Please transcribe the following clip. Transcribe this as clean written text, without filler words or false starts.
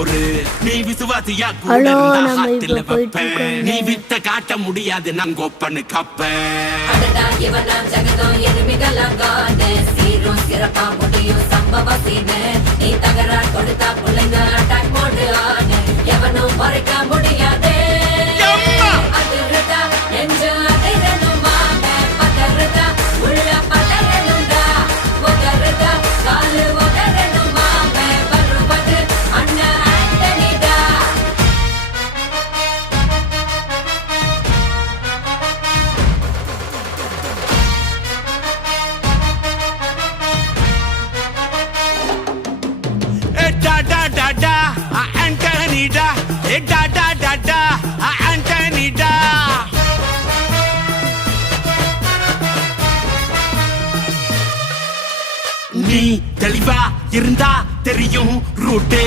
பொறு நீ விசுவாசியா கூட ஹலோ, இருந்தா நம்ம ஹாட்டில் இப்போ போயிட்டு வைப்பேன் இருக்கோங்க. நீ வித்த காட்ட முடியாது நான் கொப்பனு கப்பேன் அடடா இவனாம் ஜகதம் எருமிகளாங்கானே சீரும் சிறப்பா முடியும் சம்பவ சீனு நீ தகராறு கொடுத்தா புள்ளைங்க அட்டாக் மோடு ஆனு எவனும் மறைக்க முடியாதே அதிருதா நெஞ்சு அதிரணும் மாமே பதறுதா உள்ள பதறணும்டா உதறுதா காலு உதறணும் மாமே வருவது அண்ணன் ஆண்டனிடா Da da da da, Anthony da. Da da da da, Anthony da. நீ தெளிவா இருந்தா தெரியும் ரூட்டே